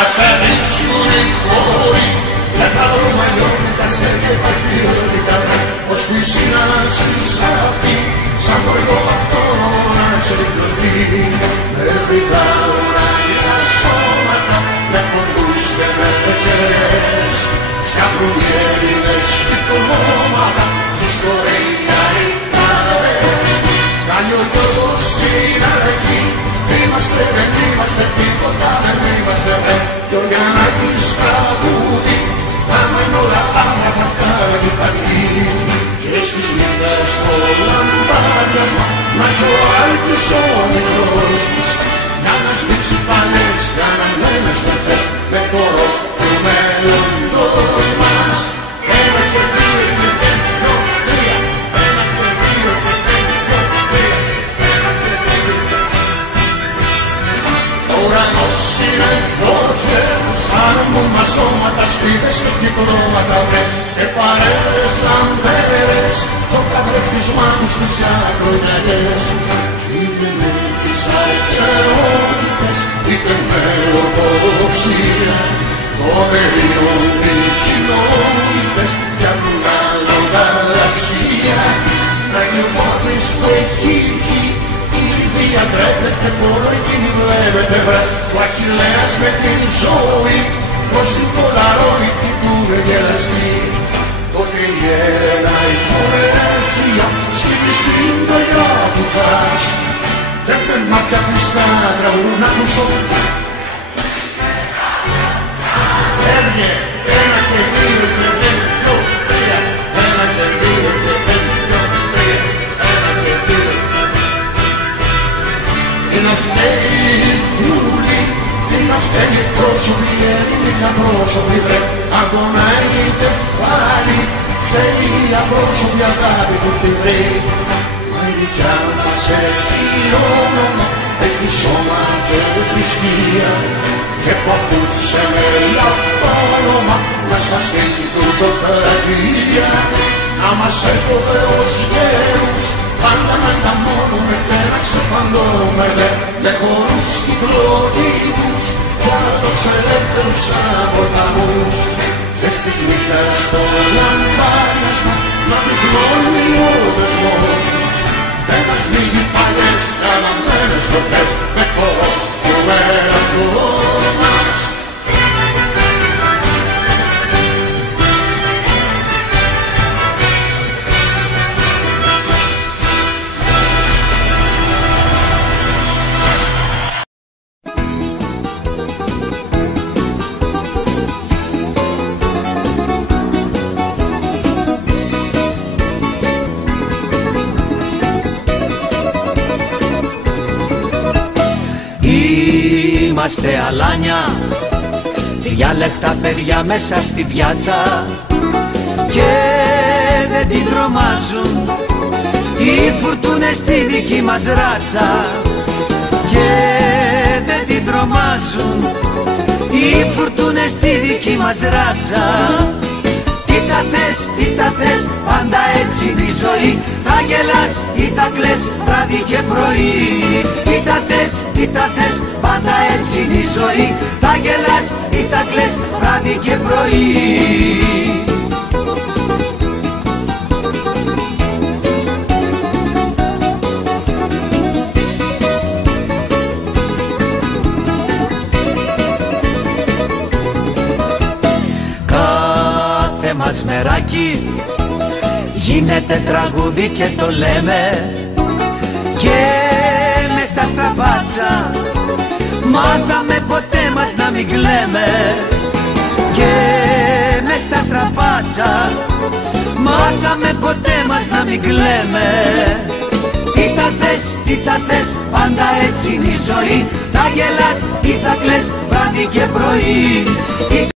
Ας τα ρίξουν οι χώροι, δεν θα βρούμε νιώθουν τα στέλια τα χειρότητα, ως που η συνάντηση αυτή, σαν χωριό αυτό να ξεδιπλωθεί. Μέχρι τα ουράνια σώματα, με ποντούς και με φετές, φτιάχνουν οι Έλληνες κυκλώματα, ιστορία οι παρές. Κάνει ο Γιώργος στην Αραγή, είμαστε, δεν είμαστε τίποτα, δεν είμαστε δεν. Κι ο Γιαννάκης τραγούδι, πάμε όλα άλλα θα κάνει φαγή. Και στις νύχτες το λαμπάδιασμα, να κι ο Άλκης ο μικρός μας, για να σπίξει παλές, για να μένε σπερτές, με το ροκ του μέλλοντος μας. Ένα και δύο και πέντε, τρία, ένα και δύο και πέντε, τρία, ένα και δύο. Ο ουρανός είναι φωτιές, άνεμον μας σώματα, σπίδες και κυκλώματα, και παρέες λαμπέρες, το καθρεφτισμά τους στις ακρογιαλιές. Είτε με τις αρχαιότητες, είτε με ορθοδοξία, των Ελλήνων οι κοινότητες φτιάχνουν άλλο γαλαξία. Να γεωπόρνης που έχει βγει, η Λιδία τρέπεται, μόνο εκείνη βλέπετε βρε, ο Αχιλλέας με την ζωή, προς την Πολαρόληπτη του γελαστή. Τότε η Έλενα η χορεύτρια σκύβει στην παλιά του τάς, και με μάτια κλειστά τραγούν να ακούσω. Έβγε ένα και δύο και πέντε, δυο, τρία, ένα και δύο και πέντε, δυο, τρία, ένα και δύο. Είναι φταίει η Φρούλη, είναι φταίει οι πρόσωποι, οι ελληνικά πρόσωποι βρε, αγωνάει τεφάλι, φταίει η απρόσωπη αγάπη του φιβρή. Μα η δικιά μας έχει όνομα, έχει σώμα και θρησκεία, και παπούτσε με αυτό όνομα, να στα σπίτι του το παιδεία. Να μας έρχονται ως γέρους, πάντα να ανταμώνουμε και να ξεφαντώνουμε με χορούς κυκλωτικούς, για τους ελεύθερους από ποταμούς. Και στις νύχτες στο λαμπάδιασμα να πυκνώνει ο δεσμός μας, και να σμίγει παλιές καλαμμένες στροφές με χορό και ο έρωτος μας. Είμαστε αλάνια, διάλεκτα παιδιά μέσα στη πιάτσα, και δεν την τρομάζουν οι φουρτούνες στη δική μας ράτσα, και δεν την τρομάζουν οι φουρτούνες στη δική μας ράτσα. Τι τα θες, πάντα έτσι είναι η ζωή, θα γελάς ή θα κλαις βράδυ και πρωί. Τι τα θες, πάντα έτσι είναι η ζωή, θα γελάς ή θα κλαις βράδυ και πρωί. Κάθε μας μεράκι γίνεται τραγούδι και το λέμε, και μες στα στραβάτσα μάθαμε ποτέ μας να μην κλαίμε, και μες στα στραβάτσα μάθαμε ποτέ μας να μην κλαίμε. Τι τα θες, πάντα έτσι είναι η ζωή, θα γελάς ή θα κλαις βράδυ και πρωί.